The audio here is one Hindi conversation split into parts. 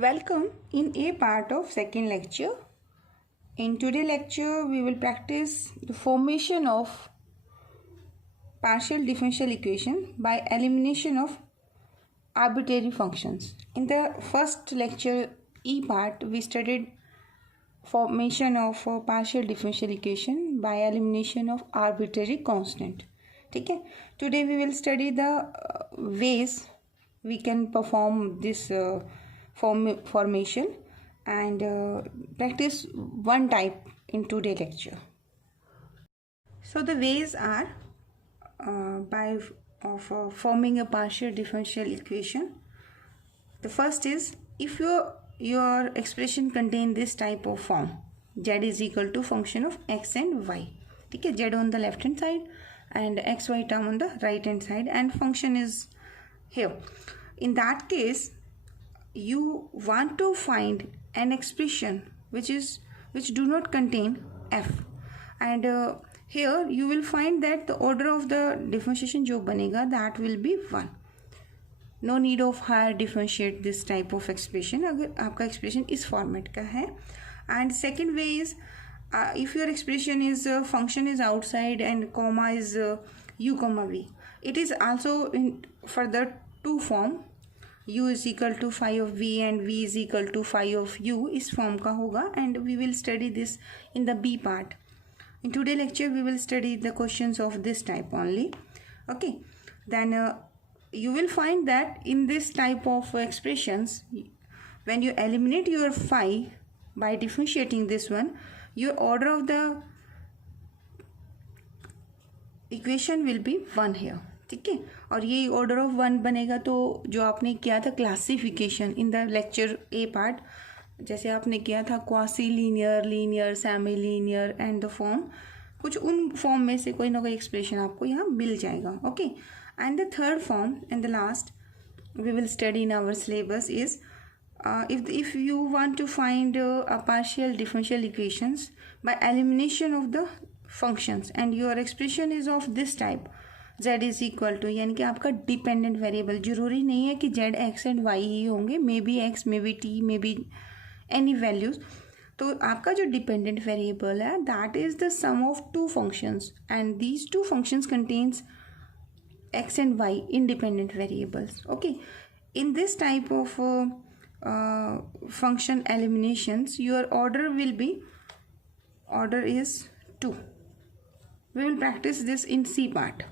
Welcome in A part of second lecture. In today's lecture, we will practice the formation of partial differential equation by elimination of arbitrary functions. In the first lecture, E part, we studied formation of a partial differential equation by elimination of arbitrary constant. Okay? Today we will study the ways we can perform this formation and practice one type in today's lecture. So the ways are forming a partial differential equation. The first is if your expression contain this type of form, z is equal to function of x and y. Okay, z on the left hand side and xy term on the right hand side, and function is here. In that case, you want to find an expression which do not contain f, and here you will find that the order of the differentiation जो बनेगा that will be 1. No need of higher differentiate this type of expression अगर आपका expression इस format का है. And second way is if your expression is function is outside and comma is u comma v, it is also in further two form, u is equal to phi of v and v is equal to phi of u इस form का होगा, and we will study this in the B part. In today's lecture we will study the questions of this type only. Okay, then you will find that in this type of expressions, when you eliminate your phi by differentiating this one, your order of the equation will be 1 here. ठीक है, और ये ऑर्डर ऑफ 1 बनेगा तो जो आपने किया था classification in the lecture A part, जैसे आपने किया था quasi linear, linear, semi linear and the form, कुछ उन फॉर्म में से कोई ना कोई एक्सप्रेशन आपको यहाँ मिल जाएगा. Okay, and the third form and the last we will study in our syllabus is if you want to find a partial differential equations by elimination of the functions and your expression is of this type, z is equal to, यानी कि आपका डिपेंडेंट वेरिएबल, जरूरी नहीं है कि z x एंड y ही होंगे, may be x, may be t, may be any values. तो आपका जो डिपेंडेंट वेरिएबल है that is the sum of two functions and these two functions contains x and y independent variables. Okay, in this type of function eliminations, your order is 2. We will practice this in C part.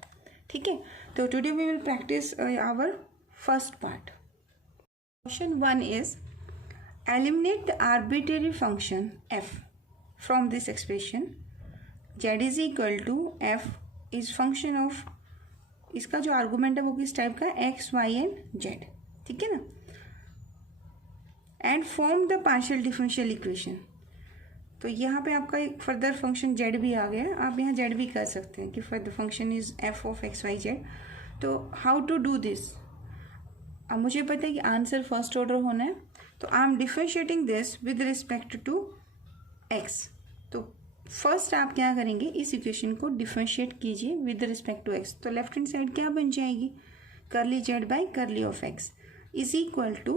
ठीक है, तो today we will practice our first part. Question 1 is eliminate the arbitrary function f from this expression. Z is equal to f is function of, इसका जो आर्गूमेंट है वो किस टाइप का है, एक्स वाई एंड जेड. ठीक है ना, and form the partial differential equation. तो यहाँ पे आपका एक फर्दर फंक्शन जेड भी आ गया, आप यहाँ जेड भी कर सकते हैं कि further function is f of x y z. तो हाउ टू डू दिस, अब मुझे पता है कि आंसर फर्स्ट ऑर्डर होना है, तो I am differentiating this with respect to x. तो फर्स्ट आप क्या करेंगे, इस इक्वेशन को डिफरेंशिएट कीजिए विद रिस्पेक्ट टू एक्स. तो लेफ्ट हैंड साइड क्या बन जाएगी, curly Z by curly of x is equal to,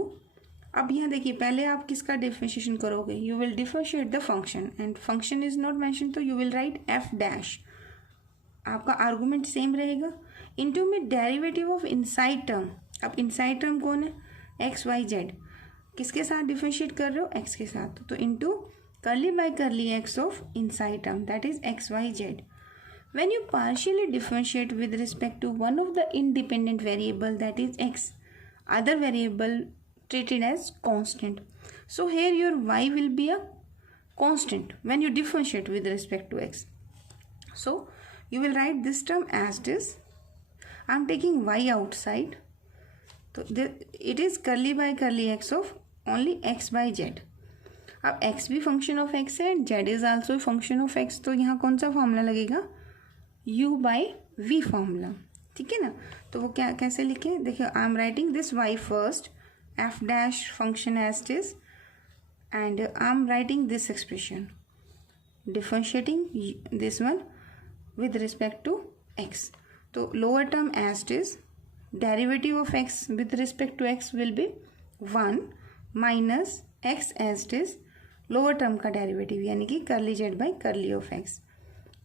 अब यहाँ देखिए पहले आप किसका डिफरेंशिएशन करोगे, you will differentiate the function and function is not mention, तो you will write F dash, आपका आर्गूमेंट सेम रहेगा, इनटू में डेरिवेटिव ऑफ इनसाइड टर्म. अब इनसाइड टर्म कौन है, एक्स वाई जेड, किसके साथ डिफरेंशिएट कर रहे हो, एक्स के साथ, तो into curly by curly x of inside term, that is x y z. When you partially differentiate with respect to one of the independent variable, that is x, other variable treated as constant. So here your y will be a constant when you differentiate with respect to x. So you will write this term as this. I am taking y outside, so it is curly by curly x of only x by z. अब x भी फंक्शन ऑफ x है and z is also function of x, तो यहाँ कौन सा फॉर्मूला लगेगा, u बाई v फॉर्मूला. ठीक है ना, तो वो क्या कैसे लिखे, देखिए I am writing this y first, f dash function as it is, and I am writing this expression differentiating this one with respect to x. तो lower term as it is, derivative of x with respect to x will be 1. Minus x as it is lower term का डेरिवेटिव यानी कि curly Z by curly of x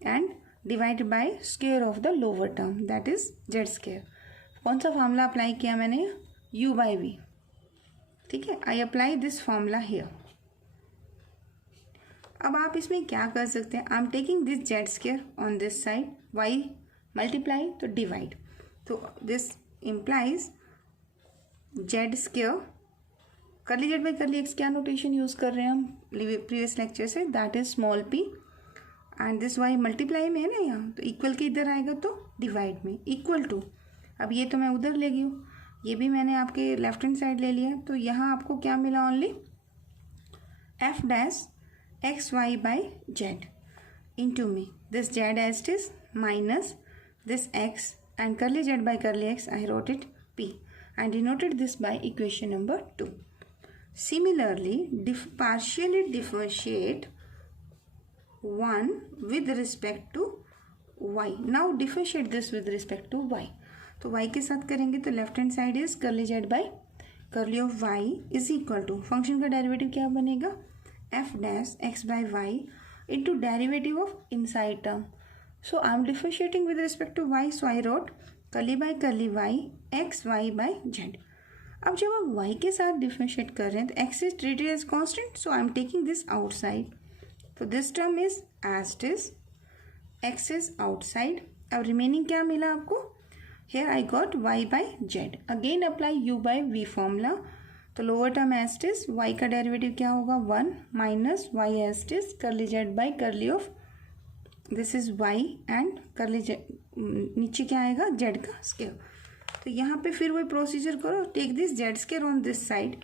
and divide by square of the lower term that is Z square. कौन सा फॉर्मूला अप्लाई किया मैंने, u बाई वी। ठीक है, I apply this formula here. अब आप इसमें क्या कर सकते हैं, I am taking this z square on this side, y multiply तो डिवाइड, तो this implies z square curly Z by curly x क्या नोटेशन यूज कर रहे हैं हम प्रीवियस लेक्चर से, that is small p and this y multiply में है ना यहाँ, तो इक्वल के इधर आएगा तो डिवाइड में इक्वल टू। अब ये तो मैं उधर ले गई हूँ, ये भी मैंने आपके लेफ्ट हैंड साइड ले लिया, तो यहाँ आपको क्या मिला, only F dash x Y by Z into में this Z as it is minus this x and curly z by curly x, I wrote it p and denoted this by equation number 2. Similarly, partially differentiate 1 with respect to y. Now differentiate this with respect to y. तो y के साथ करेंगे तो left hand side is curly z by curly of y is equal to function का डेरिवेटिव क्या बनेगा, f dash x by y into derivative of inside term. So I am differentiating with respect to y, so I wrote curly by curly y x y by z. अब जब आप y के साथ डिफ्रेंशिएट कर रहे हैं तो x is treated as constant, so I am taking this outside. So this term is as it is, x is outside. अब remaining क्या मिला आपको, here I got y by z. Again apply u by v formula. तो lower term as it is, y का डेरिवेटिव क्या होगा 1 minus y as it is curly z by curly of this is y and curly नीचे क्या आएगा z का स्क्वायर। तो यहाँ पे फिर वही प्रोसीजर करो, take this z square on this side,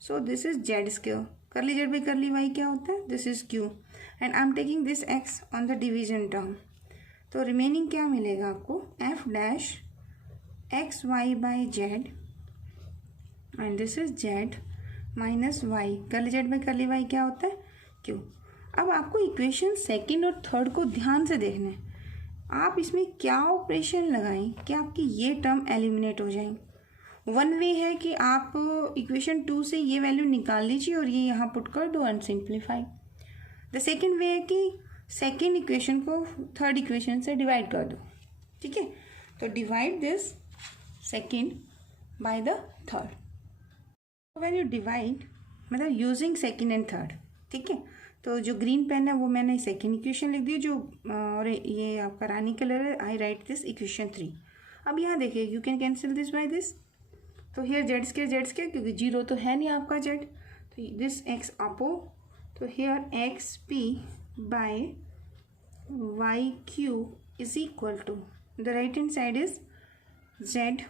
so this is z square, curly z by curly y क्या होता है, this is q and I am taking this x on the division term. तो रिमेनिंग क्या मिलेगा आपको, f dash x Y by z and this is z minus y, curly z by curly y क्या होता है q। अब आपको इक्वेशन सेकंड और थर्ड को ध्यान से देखना है, आप इसमें क्या ऑपरेशन लगाएं कि आपकी ये टर्म एलिमिनेट हो जाएंगे। वन वे है कि आप इक्वेशन 2 से ये वैल्यू निकाल लीजिए और ये यहाँ पुट कर दो एंड सिंप्लीफाई। द सेकंड वे है कि सेकंड इक्वेशन को थर्ड इक्वेशन से डिवाइड कर दो। ठीक है, तो divide this second by the third. When you divide मतलब यूजिंग सेकंड एंड थर्ड, ठीक है, तो जो ग्रीन पेन है वो मैंने सेकेंड इक्वेशन लिख दी, जो और ये आपका रानी कलर है, आई राइट दिस इक्वेशन 3। अब यहाँ देखिए you can cancel this by this, तो हियर जेड स्क्वायर क्योंकि जीरो तो है नहीं आपका जेड, तो दिस एक्स अपो, तो here x p by y q is equal to the right hand side is z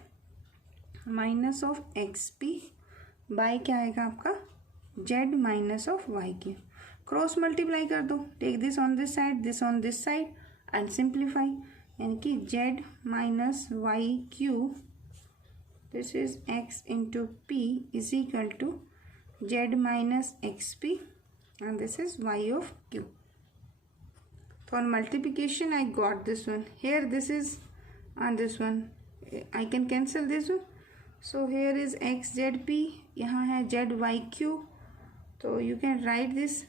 minus of x p by क्या आएगा आपका z minus of y q. Cross multiply कर दो, take this on this side and simplify, यानी कि z minus y q this is x into p is equal to z minus x p and this is y of q. For multiplication I got this one, here this is and this one I can cancel this one, so here is x z p, यहाँ है जेड वाई क्यू, तो you can write this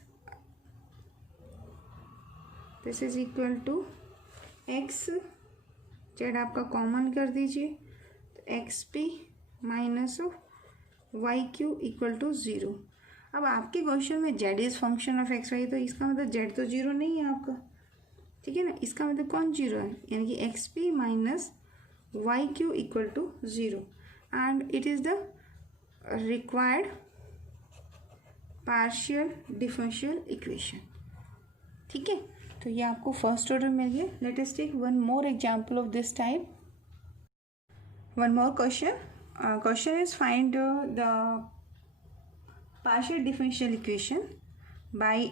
is equal to x z आपका कॉमन कर दीजिए, तो x p minus of y q equal to 0। अब आपके क्वेश्चन में z is function of x y, तो इसका मतलब जेड तो 0 नहीं है आपका, ठीक है ना, इसका मतलब कौन 0 है, यानी कि x p minus y q equal to 0 and it is the required partial differential equation. ठीक है, तो ये आपको फर्स्ट ऑर्डर मिल गया। Let us take one more example of this type, one more question is find the partial differential equation by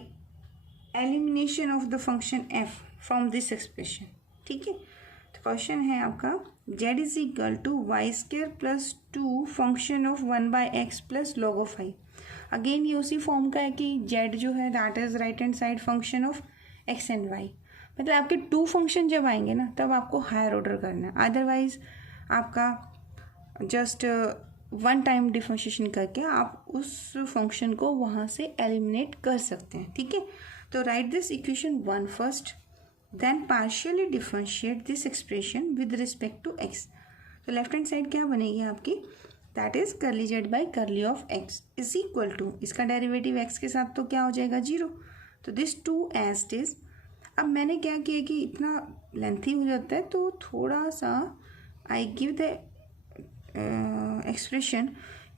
elimination of the function f from this expression. ठीक है, तो क्वेश्चन है आपका z is equal to y square plus 2 function of 1 by x plus log of I. Again ये उसी फॉर्म का है कि z जो है that is right hand side function of x and y, मतलब आपके 2 फंक्शन जब आएंगे ना तब आपको हायर ऑर्डर करना है, अदरवाइज आपका जस्ट वन टाइम डिफरेंशिएशन करके आप उस फंक्शन को वहाँ से एलिमिनेट कर सकते हैं, ठीक है। तो write this equation 1 first, then partially differentiate this expression with respect to x. तो लेफ्ट हैंड साइड क्या बनेगी आपकी, that is curly Z by curly of x is equal to, इसका डेरिवेटिव एक्स के साथ तो क्या हो जाएगा 0, तो दिस 2 एज इट इज। अब मैंने क्या किया कि इतना लेंथी हो जाता है तो थोड़ा सा आई गिव द एक्सप्रेशन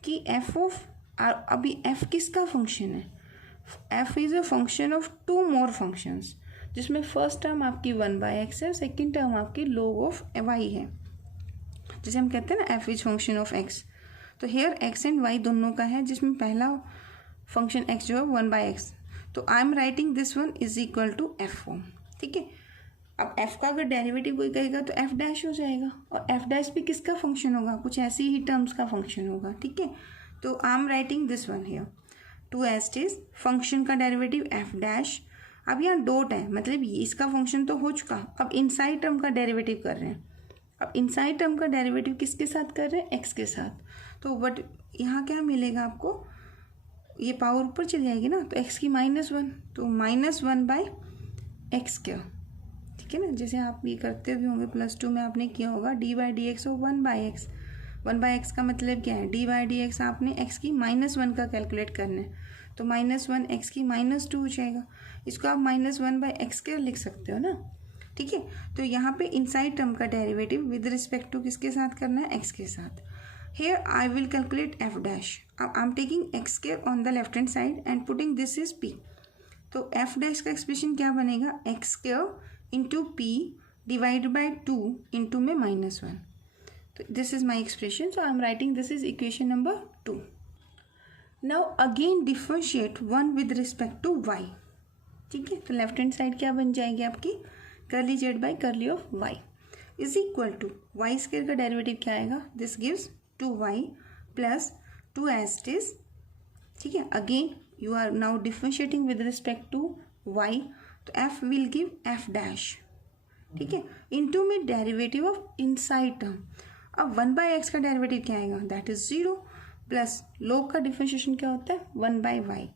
कि एफ ऑफ, अभी एफ किसका फंक्शन है, F is a function of 2 more functions, जिसमें फर्स्ट टर्म आपकी 1/x है, सेकेंड टर्म आपकी log ऑफ y है, जिसे हम कहते हैं ना F is function of x। तो हेयर x एंड y दोनों का है, जिसमें पहला फंक्शन x जो है 1/x, तो I am writing this one is equal to f form, ठीक है। अब f का अगर डेरिवेटिव कोई कहेगा तो f डैश हो जाएगा, और f डैश भी किसका फंक्शन होगा, कुछ ऐसी ही टर्म्स का फंक्शन होगा, ठीक है। तो I am writing this one here 2 as it is, function का डेरिवेटिव f डैश। अब यहाँ डॉट है, मतलब इसका फंक्शन तो हो चुका, अब इनसाइड टर्म का डेरिवेटिव कर रहे हैं। अब इनसाइड टर्म का डेरिवेटिव किसके साथ कर रहे हैं, x के साथ। तो बट यहाँ क्या मिलेगा आपको, ये पावर ऊपर चली जाएगी ना, तो x की -1, तो -1/x क्या, ठीक है ना। जैसे आप ये करते भी होंगे +2 में आपने किया होगा d/dx और 1/x। 1/x का मतलब क्या है, d/dx आपने x की -1 का कैलकुलेट करना है, तो -1 x की -2 हो जाएगा। इसको आप -1/x² लिख सकते हो ना, ठीक है। तो यहाँ पे इनसाइड टर्म का डेरिवेटिव विद रिस्पेक्ट टू किसके साथ करना है, x के साथ। Here I will calculate f dash. अब I am taking x² on the left hand side and putting this is p। तो f डैश का एक्सप्रेशन क्या बनेगा, x² into p divide by 2 into में -1। तो this is my expression, so I am writing this is equation number 2। Now again differentiate 1 with respect to y, ठीक है। तो लेफ्ट हैंड साइड क्या बन जाएगी आपकी, curly Z by curly of y is equal to y² का डेरिवेटिव क्या आएगा, this gives 2y plus 2 as it is, ठीक है। Again you are now differentiating with respect to y, तो f will give f dash, ठीक है, इंटू में डेरिवेटिव ऑफ इनसाइड टर्म। अब 1/x का डेरिवेटिव क्या आएगा, दैट इज 0, प्लस log का डिफरेंशिएशन क्या होता है 1/y,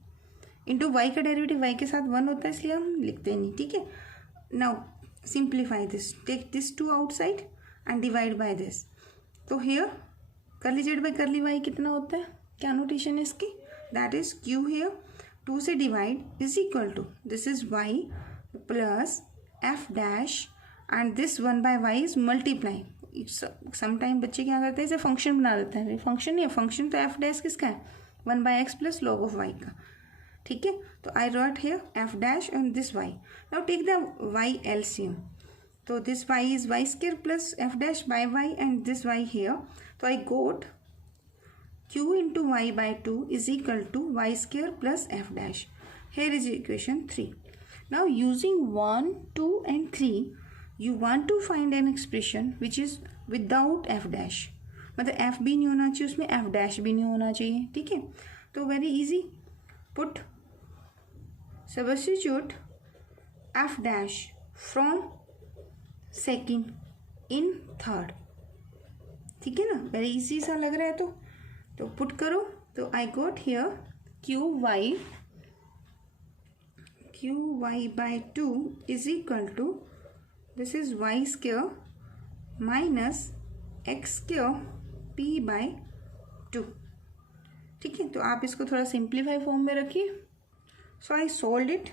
इंटू y का डेरिवेटिव y के साथ 1 होता है, इसलिए हम लिखते नहीं, ठीक है। Now simplify this, take this 2 outside and divide by this. तो here curly Z by curly y कितना होता है, क्या नोटेशन है इसकी, दैट इज q हियर 2 से divide is equal to this is y plus f dash and this 1/y is multiply. Sometime बच्चे क्या करते हैं, इसे फंक्शन बना देते हैं, फंक्शन नहीं है, फंक्शन तो f डैश किसका है 1/x plus log of y का, ठीक है। तो I wrote here f dash and this y। Now take the y LCM, तो this y is y² plus f dash by y and this y here, तो I got q into y by 2 is equal to y² plus f dash. Here is equation 3। Now using 1, 2 and 3 you want to find an expression which is without f dash, मतलब f भी नहीं होना चाहिए उसमें, f dash भी नहीं होना चाहिए, ठीक है। तो very easy, put substitute f dash from second in third, ठीक है ना, वेरी इजी सा लग रहा है। तो पुट करो, तो I got here qy by 2 is equal to this is y² minus x² p by 2, ठीक है। तो आप इसको थोड़ा सिंप्लीफाई फॉर्म में रखिए। सो आई सोल्व इट,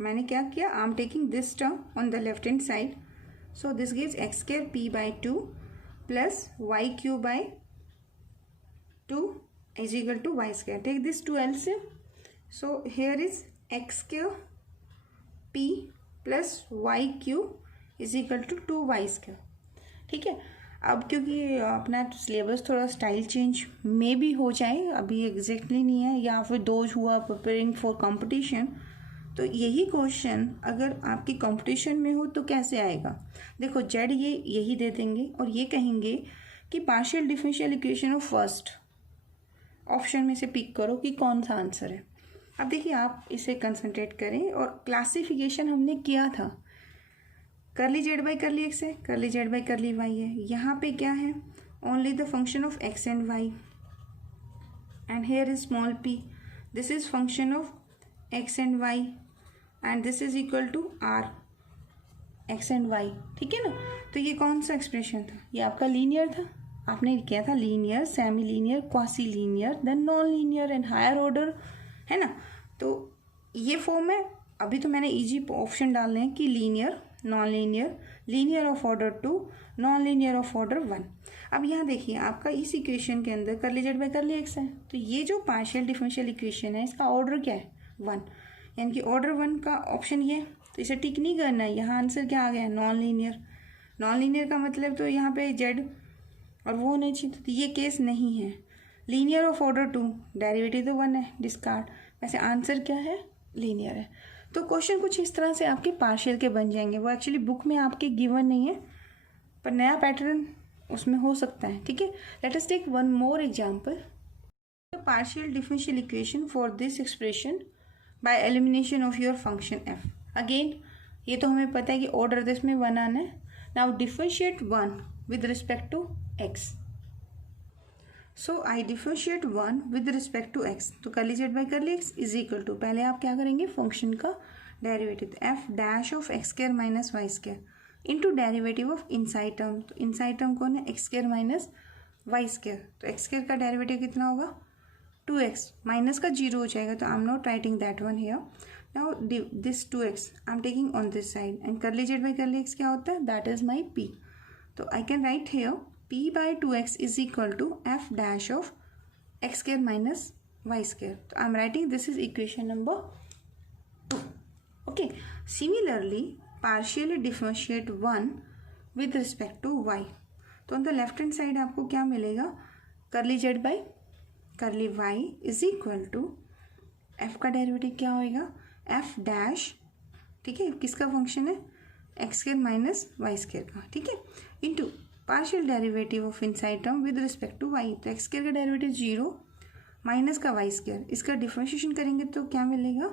मैंने क्या किया, I am taking this term on the left hand side, so this gives x² p by 2 plus y³ by 2 is equal to y²। Take this 2 LCM, so here is x² p plus y³ is equal to 2y², ठीक है। अब क्योंकि अपना सिलेबस थोड़ा स्टाइल चेंज में भी हो जाए, अभी एग्जैक्टली नहीं है, या फिर दोज हुआ प्रिपेयरिंग फॉर कंपटीशन, तो यही क्वेश्चन अगर आपकी कंपटीशन में हो तो कैसे आएगा। देखो जेड ये यही दे देंगे और ये कहेंगे कि partial differential equation of first option में से पिक करो कि कौन सा आंसर है। अब देखिए आप इसे कंसंट्रेट करें, और क्लासिफिकेशन हमने किया था, curly Z by curly X है, curly Z by curly Y है, यहाँ पे क्या है, only the function of x and Y, and here is small p. This is function of x and y and this is equal to r x and y. ठीक है ना. तो ये कौन सा एक्सप्रेशन था? ये आपका लीनियर था. आपने किया था linear, semi linear, quasi linear, then non linear and higher order, है ना. तो ये फॉर्म है. अभी तो मैंने इजी ऑप्शन डालने हैं कि linear, non linear, linear of order 2, non linear of order 1. अब यहाँ देखिए आपका इस इक्वेशन के अंदर curly Z by curly X है. तो ये जो पार्शियल डिफरेंशियल इक्वेशन है इसका ऑर्डर क्या है? 1. यानी कि ऑर्डर 1 का ऑप्शन ये है. तो इसे टिक नहीं करना है. यहाँ आंसर क्या आ गया? Non linear. नॉन लीनियर का मतलब तो यहाँ पे जेड और वो होना चाहिए. तो ये केस नहीं है. लीनियर ऑफ ऑर्डर 2, डेरिवेटिव तो 1 है, डिस्कार्ड. वैसे आंसर क्या है? लीनियर है. तो क्वेश्चन कुछ इस तरह से आपके पार्शियल के बन जाएंगे. वो एक्चुअली बुक में आपके गिवन नहीं है पर नया पैटर्न उसमें हो सकता है. ठीक है. Let us take one more example. The partial differential equation for this expression by elimination of your function f. Again ये तो हमें पता है कि ऑर्डर दिस में 1 आना है. Now differentiate 1 with respect to X. So I differentiate 1 with respect to x. तो curly Z by curly X is equal to, पहले आप क्या करेंगे? फंक्शन का derivative F dash of X square minus Y square into derivative of inside term. तो इनसाइड टर्म कौन है? X square minus Y square. तो एक्स स्क्वायर का डेरिवेटिव कितना होगा? 2x. माइनस का 0 हो जाएगा. तो I am not writing that one here. Now this 2x I am taking on this side and curly Z by curly x क्या होता है? That is my p. तो I can write here p by 2x is equal to f dash of x square minus y square. So I am writing this is equation number 2. Okay. Similarly, partially differentiate 1 with respect to y. तो on the left hand side आपको क्या मिलेगा? Curly z by curly y is equal to f का डेरिवेटिव क्या होएगा? f dash, ठीक है, किसका फंक्शन है? x square minus Y square का. ठीक है. Into partial derivative of inside term with respect to y. तो एक्स स्क्वायर का डेरिवेटिव 0 माइनस का वाई स्क्वायर. इसका डिफरेंशिएशन करेंगे तो क्या मिलेगा?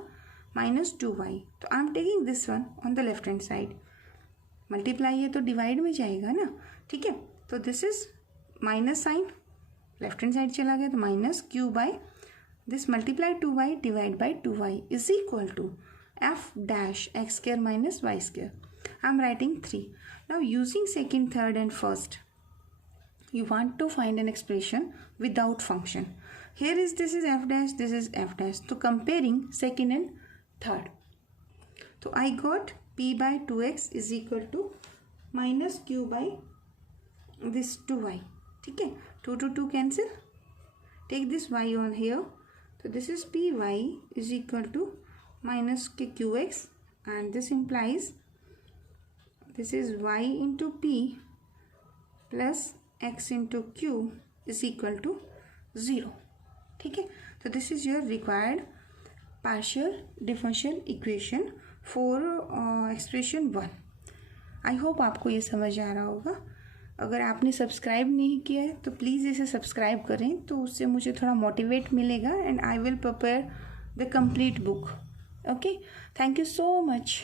Minus 2y. तो I am taking this one on the left hand side. Multiply है तो डिवाइड में जाएगा ना. ठीक है. तो this is minus sign left hand side चला गया तो minus Q by this multiply 2y divide by 2y is equal to f dash x square minus Y square. I am writing 3. Now using second, third and first, you want to find an expression without function. Here is this is f dash, this is f dash. So comparing second and third. So I got p by 2x is equal to minus q by this 2y. ठीक है. 2 to 2 cancel. Take this y on here. So this is py is equal to minus qx and this implies this is y into p plus x into q is equal to 0. ठीक है. तो this is your required partial differential equation for expression 1. I hope आपको ये समझ आ रहा होगा. अगर आपने सब्सक्राइब नहीं किया है तो प्लीज़ इसे सब्सक्राइब करें. तो उससे मुझे थोड़ा मोटिवेट मिलेगा and I will prepare the complete book. Okay. Thank you so much.